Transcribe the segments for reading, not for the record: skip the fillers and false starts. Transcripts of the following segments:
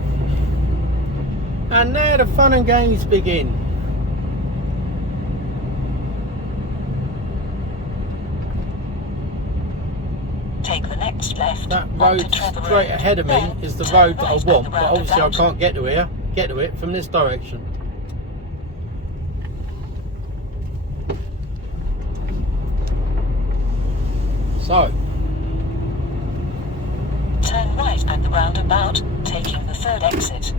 through. And now the fun and games begin. Take the next left. That road straight ahead of me is the road that I want, but obviously I can't get to it from this direction. So, turn right at the roundabout, taking the third exit.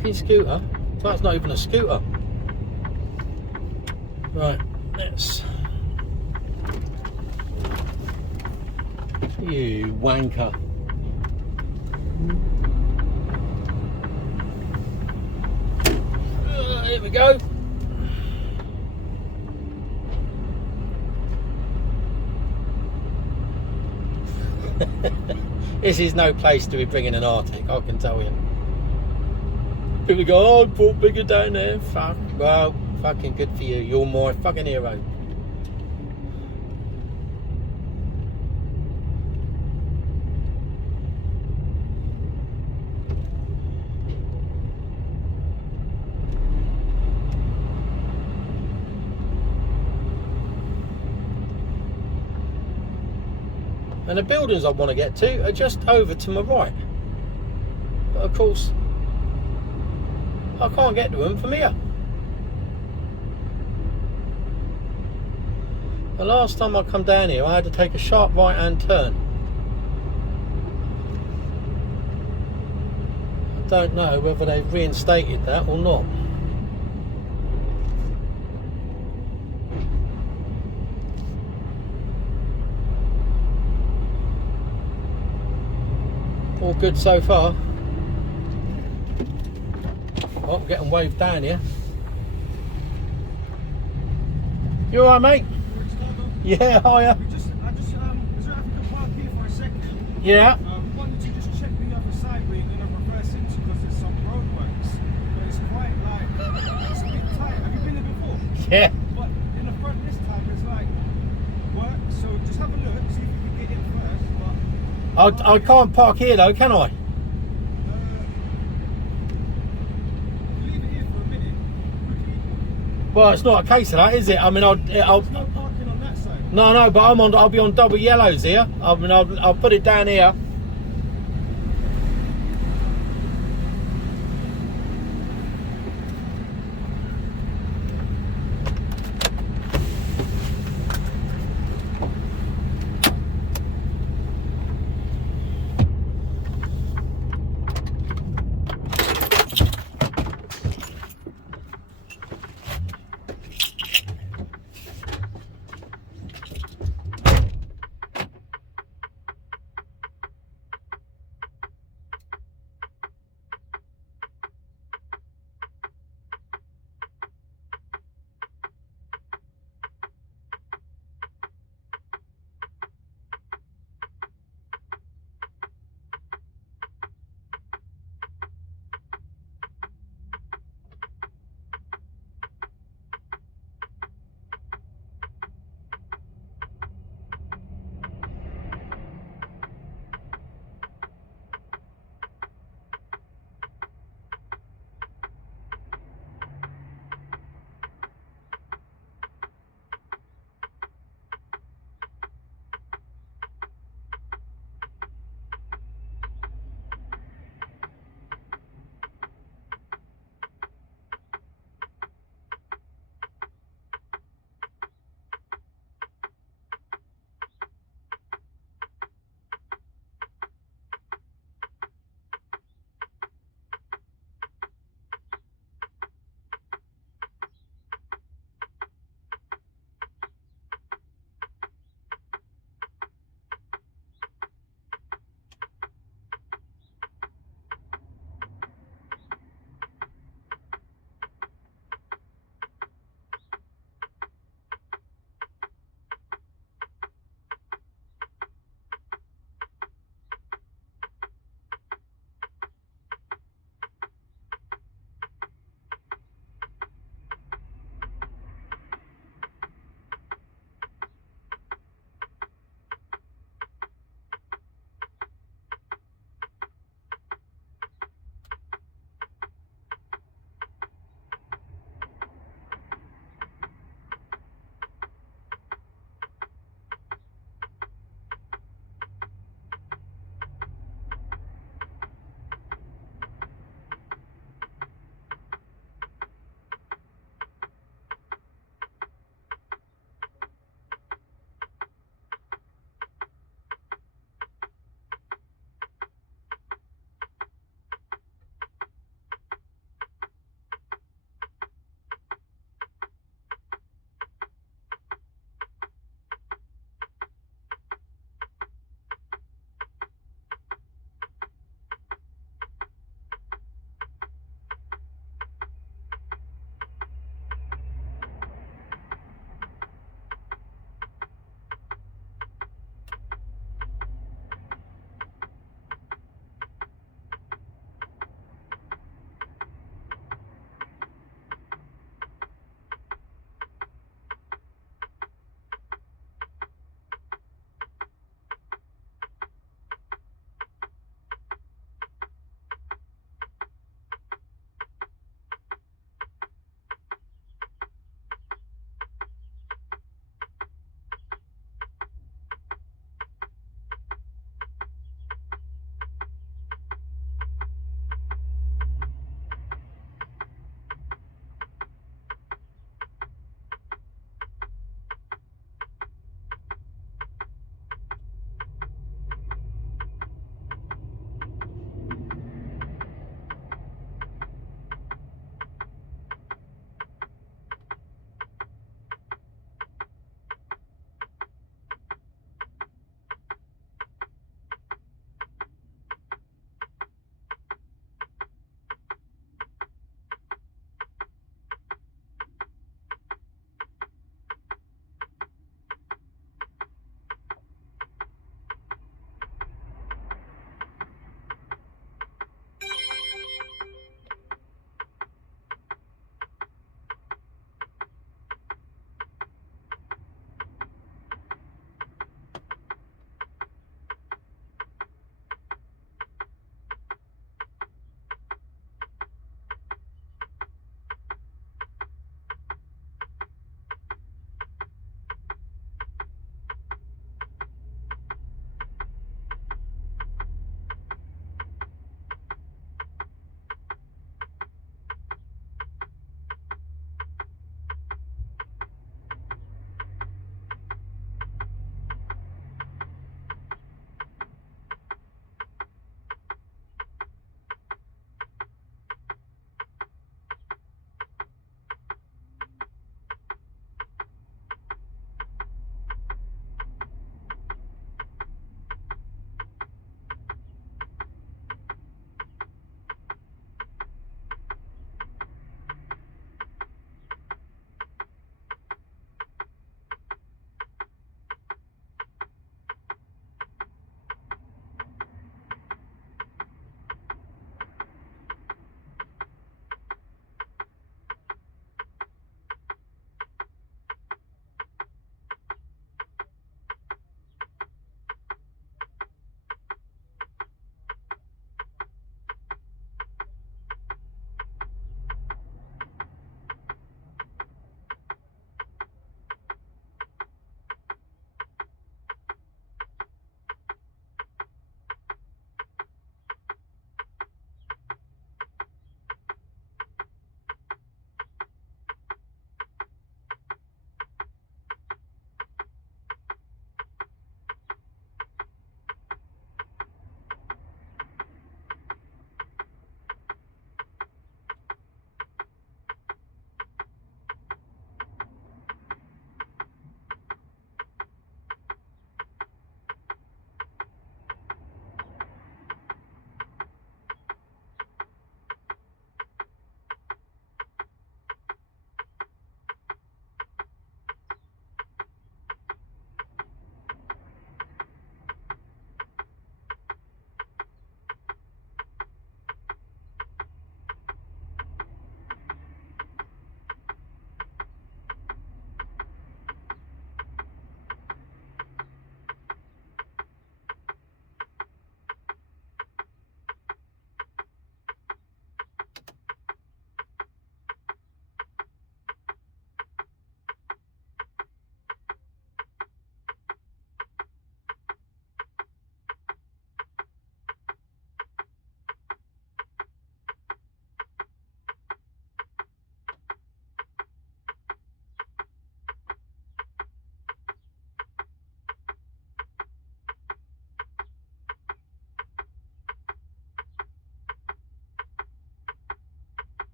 fucking scooter. That's not even a scooter. Right, let's. You wanker. Here we go. This is no place to be bringing an Arctic, I can tell you. People go, oh, I bought bigger down there. Fuck. Well, fucking good for you. You're my fucking hero. And the buildings I want to get to are just over to my right. But of course, I can't get to them from here. The last time I come down here, I had to take a sharp right-hand turn. I don't know whether they've reinstated that or not. All good so far. Oh, I'm getting waved down here. You alright, mate? Yeah, hiya. Is there I can park here for a second? Yeah. Wanted to just check the other side where you're going to reverse into because there's some roadworks. But it's quite like, it's a bit tight. Have you been there before? Yeah. But in the front this time it's like work. So just have a look, see if you can get in first. But I can't park here though, can I? leave it here for a minute. Quickly. Well, it's not a case of that, is it? I mean, I'll There's no parking on that side. no, but I'll be on double yellows here. I mean, I'll put it down here.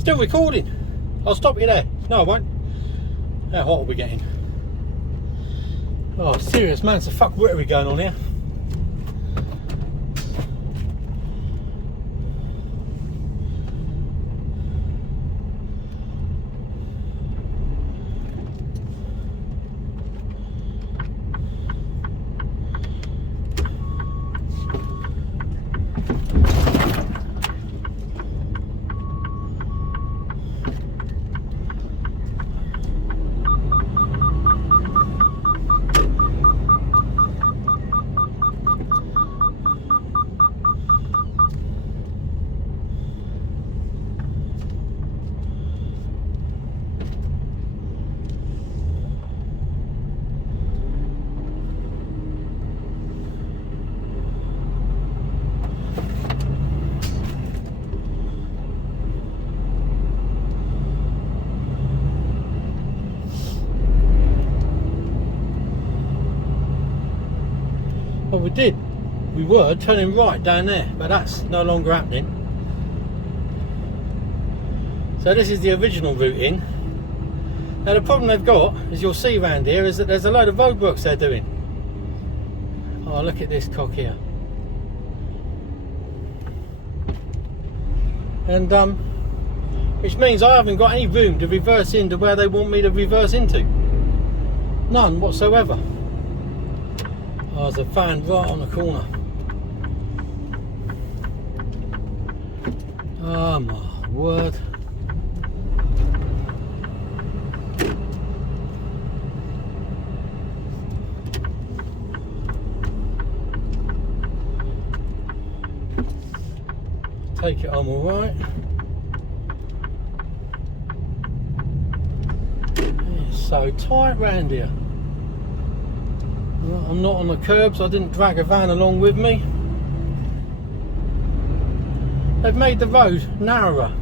Still recording. I'll stop you there. No, I won't. How hot are we getting? Oh, serious, man. So fuck, what are we going on here? Well, we were turning right down there, but that's no longer happening. So this is the original route in. Now the problem they've got, as you'll see around here, is that there's a load of roadworks they're doing. Oh, look at this cock here. And which means I haven't got any room to reverse into where they want me to reverse into. None whatsoever. Oh, there's a van right on the corner. Oh my word. Take it, I'm alright. It's so tight round here. I'm not on the curbs, I didn't drag a van along with me. They've made the road narrower.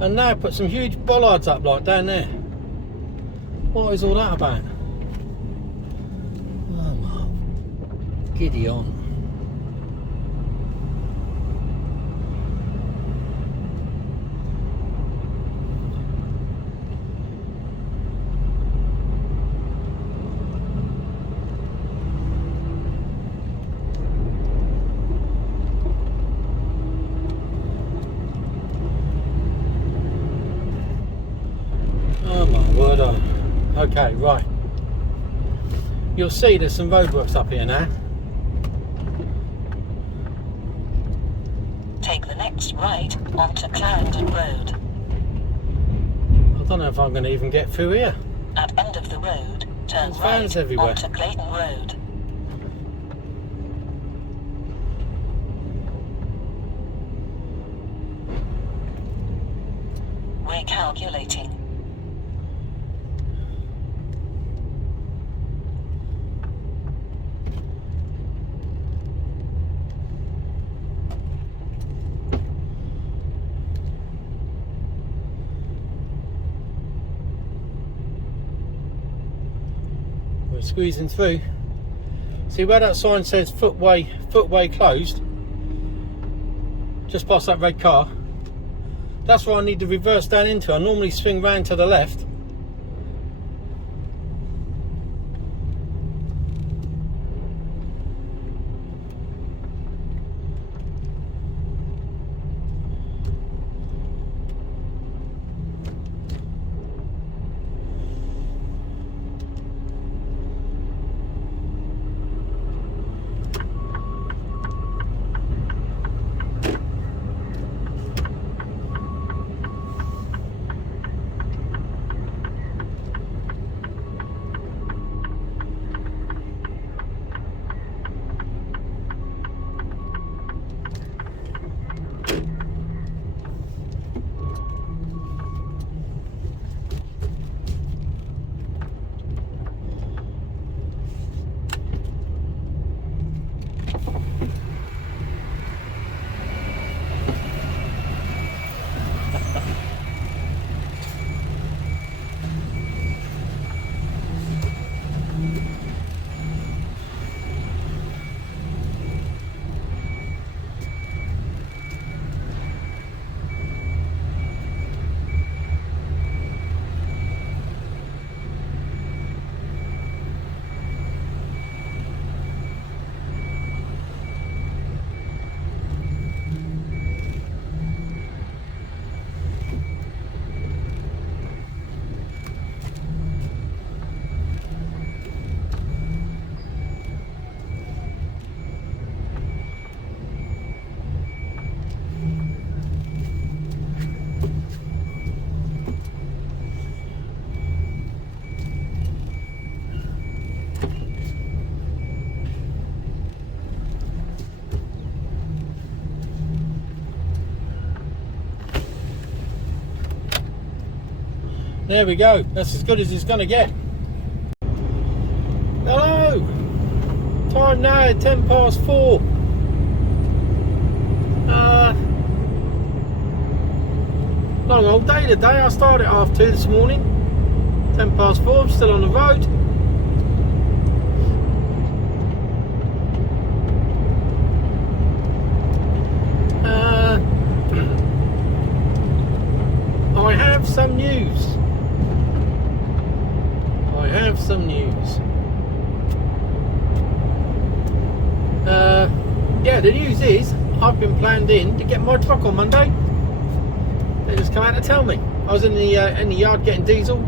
And now put some huge bollards up like down there. What is all that about? Oh my, giddy on. Okay, right. You'll see there's some roadworks up here now. Take the next right onto Clarendon Road. I don't know if I'm going to even get through here. At end of the road, turn There's vans everywhere. onto Clayton Road. Recalculating. Squeezing through. See where that sign says footway closed? Just past that red car. That's where I need to reverse down into. I normally swing round to the left. There we go. That's as good as it's going to get. Hello. Time now, 4:10. Long old day today. I started at 2:30 this morning. 4:10. I'm still on the road. I have some news. Yeah, the news is I've been planned in to get my truck on Monday. They just come out to tell me. I was in the yard getting diesel,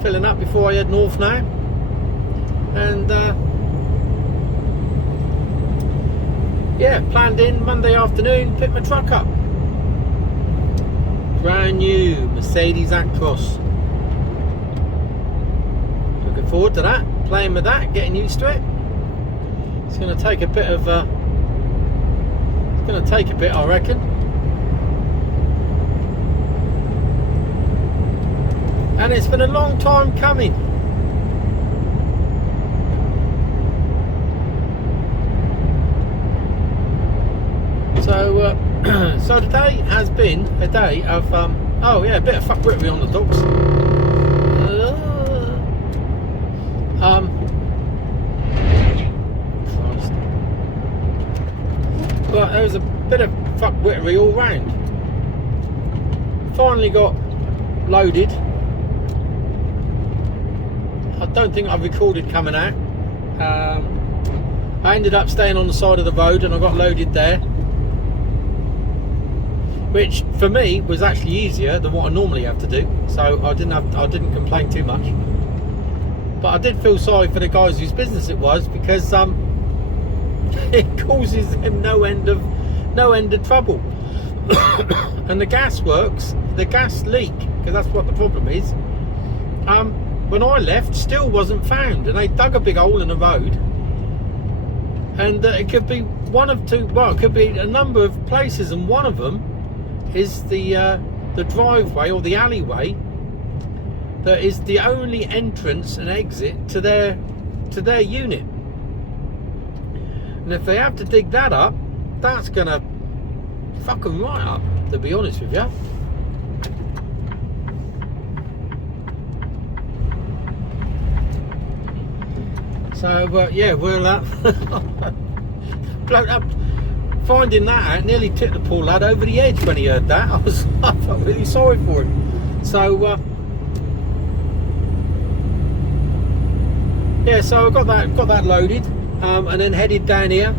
filling up before I head north now, and yeah, planned in Monday afternoon, pick my truck up. Brand new Mercedes Actros. Looking forward to that, playing with that, getting used to it. It's going to take a bit of I reckon. And it's been a long time coming. So so today has been a day of oh yeah, a bit of fuckwittery on the docks. Christ. But there was a bit of fuckwittery all round. Finally got loaded. I don't think I've recorded coming out. I ended up staying on the side of the road and I got loaded there, which for me was actually easier than what I normally have to do. So I didn't complain too much. But I did feel sorry for the guys whose business it was, because it causes them no end of trouble. And the gas leak, because that's what the problem is. When I left, still wasn't found, and they dug a big hole in the road. And it could be one of two. Well, it could be a number of places, and one of them is the driveway or the alleyway that is the only entrance and exit to their unit. And if they have to dig that up, that's gonna fuck them right up, to be honest with you. So yeah, we'll bloke up. Finding that out nearly tipped the poor lad over the edge when he heard that. I felt really sorry for him. So yeah, so I got that loaded, and then headed down here.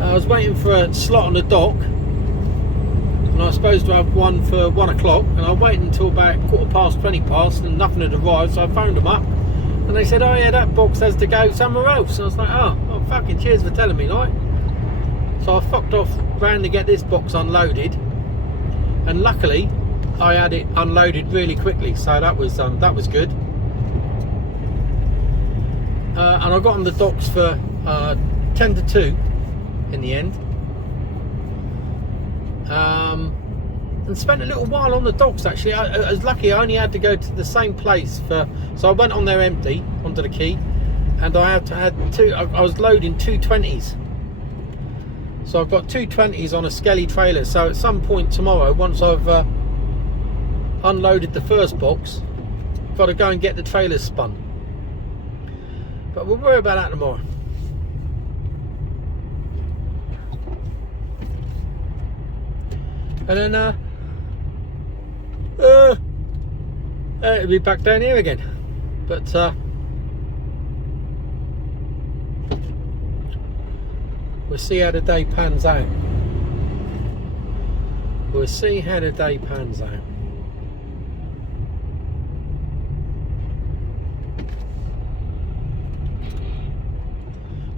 I was waiting for a slot on the dock, and I was supposed to have one for 1 o'clock, and I waited until about 20 past, and nothing had arrived. So I phoned them up, and they said, "Oh yeah, that box has to go somewhere else." And I was like, "Oh, fucking cheers for telling me, like." So I fucked off round to get this box unloaded, and luckily I had it unloaded really quickly, so that was good. And I got on the docks for 10 to 2 in the end, and spent a little while on the docks. Actually, I was lucky. I only had to go to the same place so I went on there empty onto the quay, and I had two. I was loading 220s. So I've got 220s on a Skelly trailer. So at some point tomorrow, once I've unloaded the first box, I've got to go and get the trailers spun. But we'll worry about that tomorrow. And then it'll be back down here again. But we'll see how the day pans out.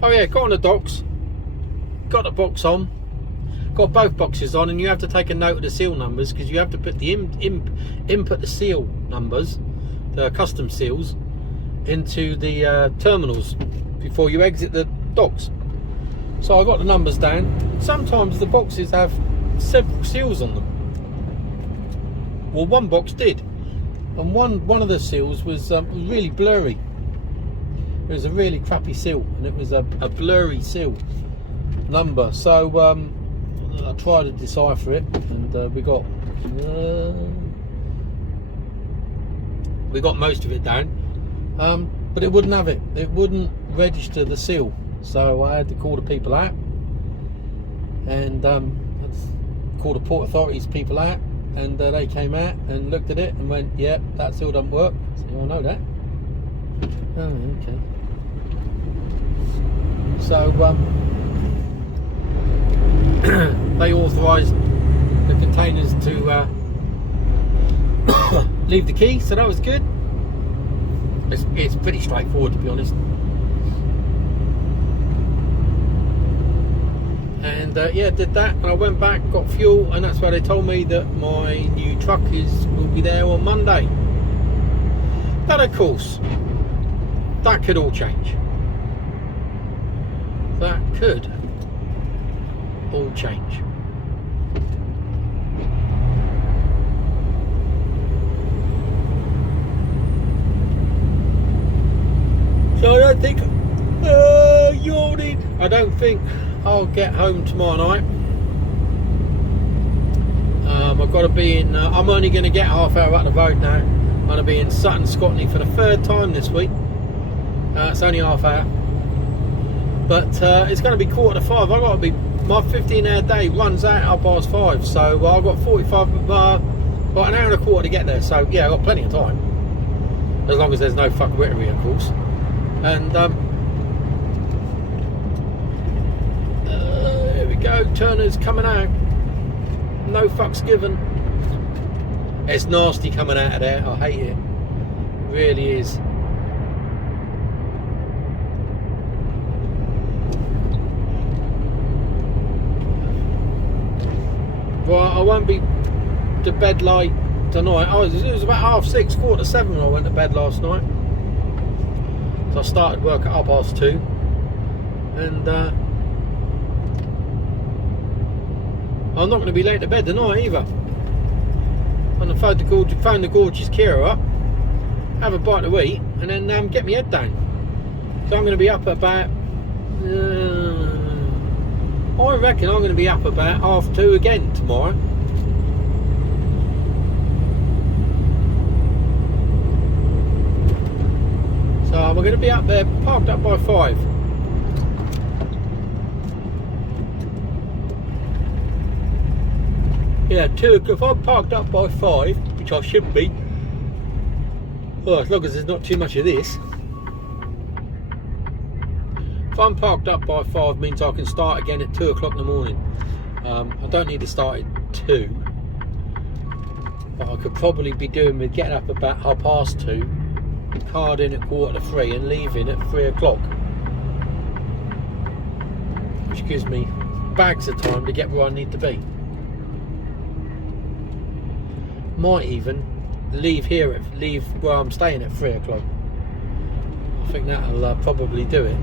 Oh yeah, got on the docks, got the box on, got both boxes on, and you have to take a note of the seal numbers, because you have to put the input the seal numbers, the custom seals, into the terminals before you exit the docks. So I got the numbers down. Sometimes the boxes have several seals on them. Well, one box did, and one of the seals was really blurry. It was a really crappy seal, and it was a blurry seal number. So I tried to decipher it, and we got most of it down, but it wouldn't have it. It wouldn't register the seal. So I had to call the people out, and call the Port Authorities people out, and they came out and looked at it and went, "Yeah, that seal doesn't work." So I know that. Oh, okay. So they authorised the containers to leave the key, so that was good. It's pretty straightforward, to be honest. And yeah, did that, and I went back, got fuel, and that's where they told me that my new truck will be there on Monday. But of course, that could all change. That could all change. So I don't think yawning. I don't think I'll get home tomorrow night. I've got to be in. I'm only going to get half hour up the road now. I'm going to be in Sutton, Scotland for the third time this week. It's only half hour, but it's going to be 4:45. I've got to be. My 15-hour day runs out at 5:30, so I've got 45, about an hour and a quarter to get there. So yeah, I've got plenty of time, as long as there's no fuckwittery, of course. And here we go. Turner's coming out. No fucks given. It's nasty coming out of there. I hate it. It really is. Well, I won't be to bed late tonight. It was about 6:30, 6:45 when I went to bed last night. So I started work at 2:30, and I'm not going to be late to bed tonight either. I'm going to phone the gorgeous Kira up, have a bite to eat, and then get my head down. So I'm going to be up about. I reckon I'm going to be up about 2:30 again tomorrow. So we're going to be up there, parked up by 5. Yeah, if I'm parked up by 5, which I should be, well, as long as there's not too much of this. If I'm parked up by 5, means I can start again at 2 o'clock in the morning. I don't need to start at 2, but I could probably be doing with getting up about 2:30, card in at 2:45, and leaving at 3 o'clock, which gives me bags of time to get where I need to be. Might even leave where I'm staying at 3 o'clock. I think that'll probably do it.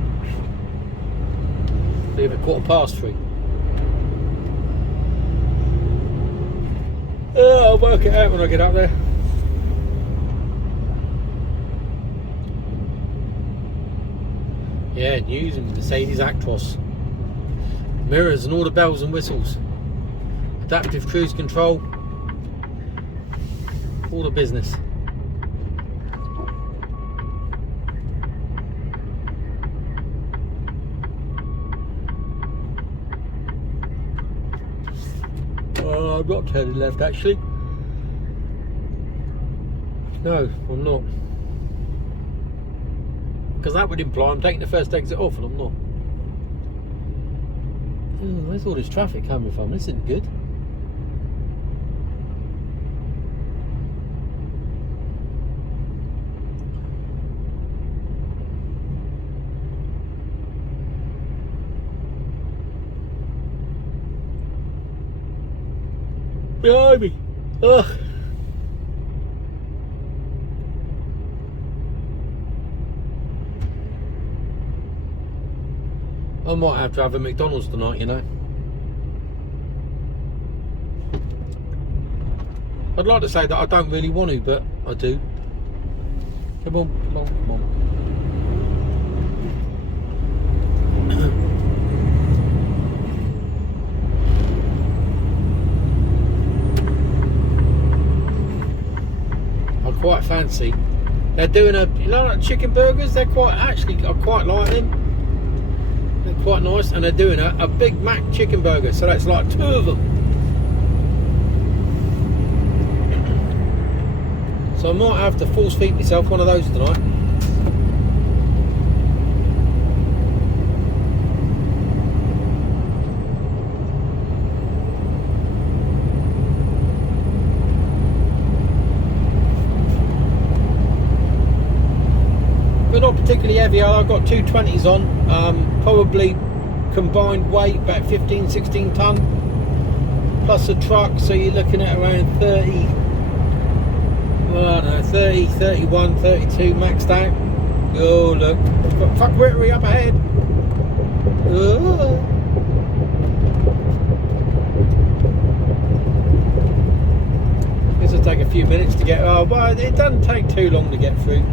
Leave at 3:15. I'll work it out when I get up there. Yeah, news and Mercedes Actros. Mirrors and all the bells and whistles. Adaptive cruise control. All the business. I'm not turning left actually. No, I'm not. Because that would imply I'm taking the first exit off, and I'm not. Oh, where's all this traffic coming from? This isn't good. Behind me. Ugh. I might have to have a McDonald's tonight, you know. I'd like to say that I don't really want to, but I do. Come on, come on, come on. I quite fancy. They're doing you know, like chicken burgers. They're I quite like them. They're quite nice, and they're doing a Big Mac chicken burger. So that's like 2 of them. So I might have to force feed myself one of those tonight. But not particularly heavy. I've got 220s on, probably combined weight about 15-16 ton plus a truck, so you're looking at around 30, well, I don't know, 30, 31, 32 maxed out. Oh look, we've got fuck Whittery up ahead. Oh. This will take a few minutes to get, oh well, it doesn't take too long to get through.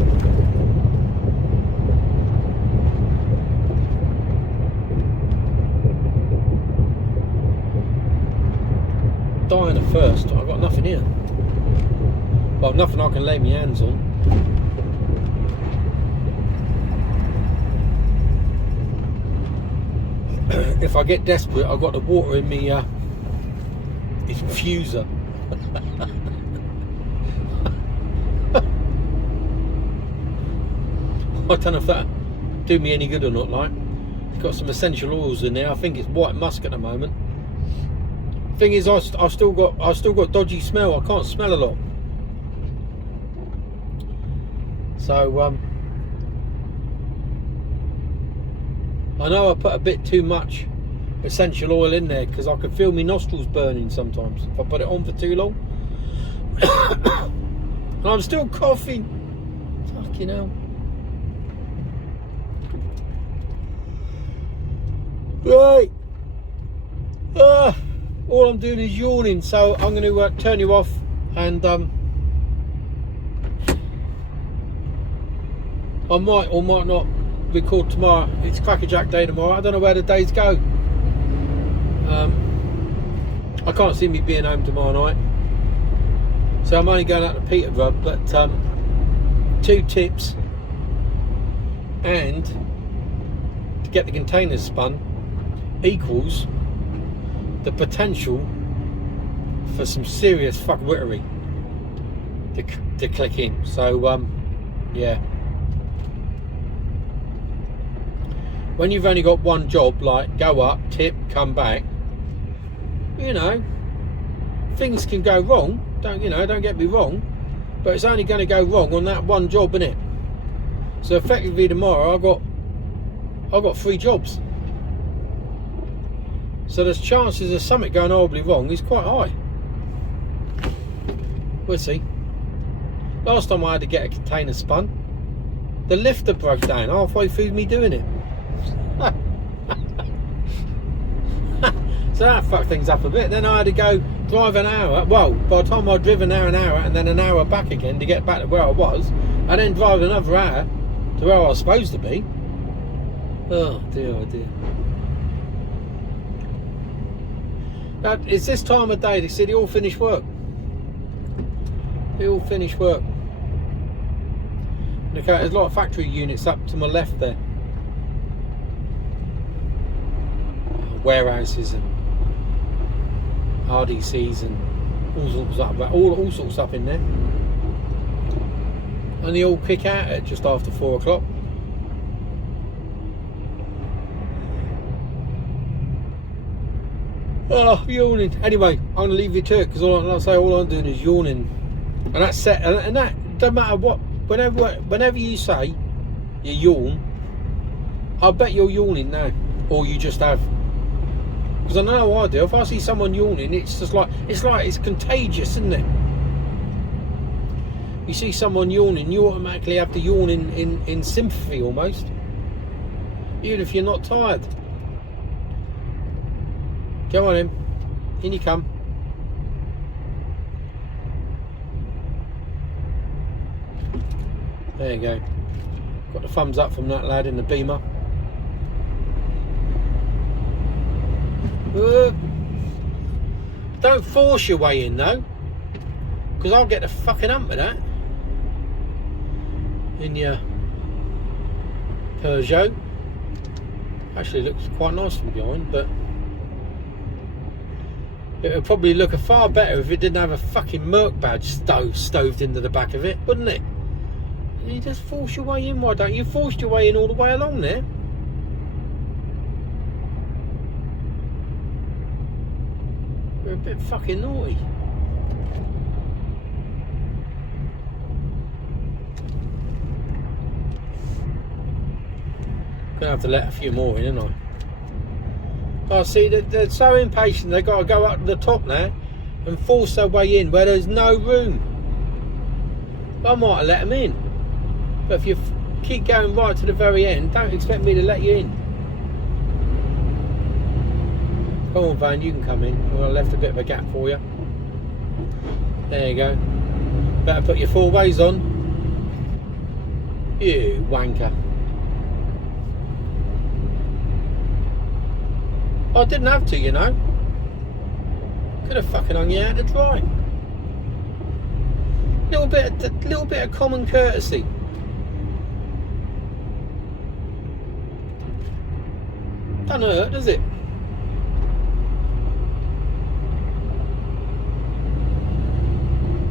Dying at first. I've got nothing here. Well, nothing I can lay my hands on. If I get desperate, I've got the water in me infuser. I don't know if that do me any good or not. Like, it's got some essential oils in there. I think it's white musk at the moment. Thing is, I've still got dodgy smell. I can't smell a lot. So I know I put a bit too much essential oil in there because I can feel my nostrils burning sometimes if I put it on for too long. And I'm still coughing. Fucking hell. Right. All I'm doing is yawning, so I'm going to turn you off and I might or might not record tomorrow. It's Crackerjack Day tomorrow. I don't know where the days go. I can't see me being home tomorrow night, so I'm only going out to Peterborough. But 2 tips, and to get the containers spun equals the potential for some serious fuckwittery to click in. So yeah, when you've only got one job, like go up, tip, come back, you know, things can go wrong. Don't get me wrong, but it's only going to go wrong on that one job, innit? So effectively tomorrow I've got 3 jobs. So the chances of something going horribly wrong is quite high. We'll see. Last time I had to get a container spun, the lifter broke down halfway through me doing it. So that fucked things up a bit. Then I had to go drive an hour. Well, by the time I'd driven an hour and then an hour back again to get back to where I was, and then drive another hour to where I was supposed to be. Oh dear, oh dear. It's this time of day, they say they all finish work. They all finish work. Okay, there's a lot of factory units up to my left there. Warehouses and RDCs and all sorts up in there. And they all kick out at just after 4 o'clock. Oh, yawning. Anyway, I'm going to leave you to it because all I'm doing is yawning. And that's set. And that doesn't matter what. Whenever you say you yawn, I bet you're yawning now, or you just have. Because I know I do. If I see someone yawning, it's just like it's contagious, isn't it? You see someone yawning, you automatically have to yawn in sympathy almost, even if you're not tired. Come on in you come. There you go. Got the thumbs up from that lad in the Beamer. Don't force your way in though, because I'll get the fucking hump with that. In your Peugeot. Actually looks quite nice from behind, but it would probably look far better if it didn't have a fucking Merc badge stoved into the back of it, wouldn't it? And you just force your way in, why don't you? Forced your way in all the way along there. You're a bit fucking naughty. Gonna have to let a few more in, isn't I? Oh, see, they're so impatient. They've got to go up to the top now and force their way in where there's no room. I might have let them in, but if you keep going right to the very end, don't expect me to let you in. Come on, Van, you can come in. Well, I left a bit of a gap for you. There you go. Better put your four ways on. You wanker. I didn't have to, you know. Could have fucking hung you out to dry. Little bit of common courtesy. Don't hurt, does it?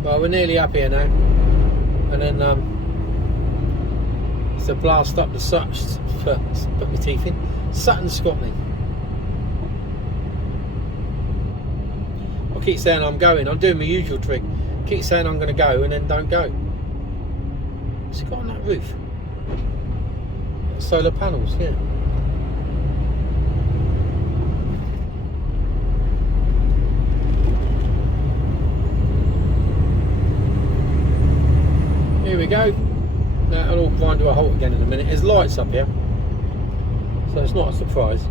Well, we're nearly up here now, and then it's a blast up the put my teeth in Sutton, Scotland. I keep saying I'm going. I'm doing my usual trick. Keep saying I'm going to go and then don't go. What's it got on that roof? Solar panels, yeah. Here we go. Now it'll all grind to a halt again in a minute. There's lights up here, so it's not a surprise.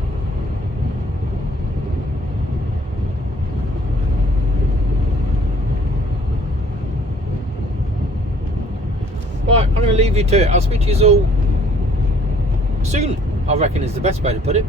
Right, I'm going to leave you to it. I'll speak to you all soon, I reckon is the best way to put it.